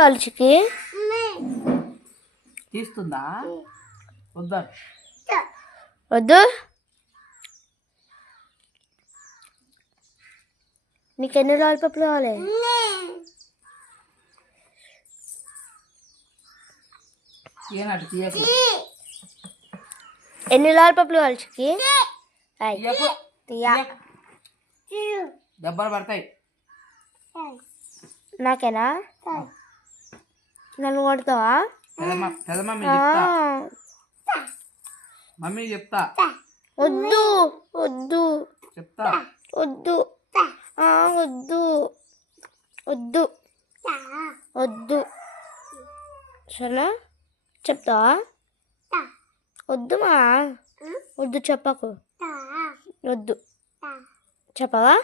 కాల్చికి తీస్తుందా? వద్దా? వద్దు. నీకు ఎన్ని లాలిపప్పులు కావాలి? ఏనట్టు తీయకు. ఎన్ని లాలిపప్పులు కాల్చికి? దెబ్బలు పడతాయి. నాకేనా? నన్ను కొడతావా? మమ్మీ చెప్తా. వద్దు వద్దు చెప్తా. వద్దు వద్దు వద్దు వద్దు. సరేనా? చెప్తావా? వద్దుమా. వద్దు చెప్పకు. వద్దు చెప్పవా?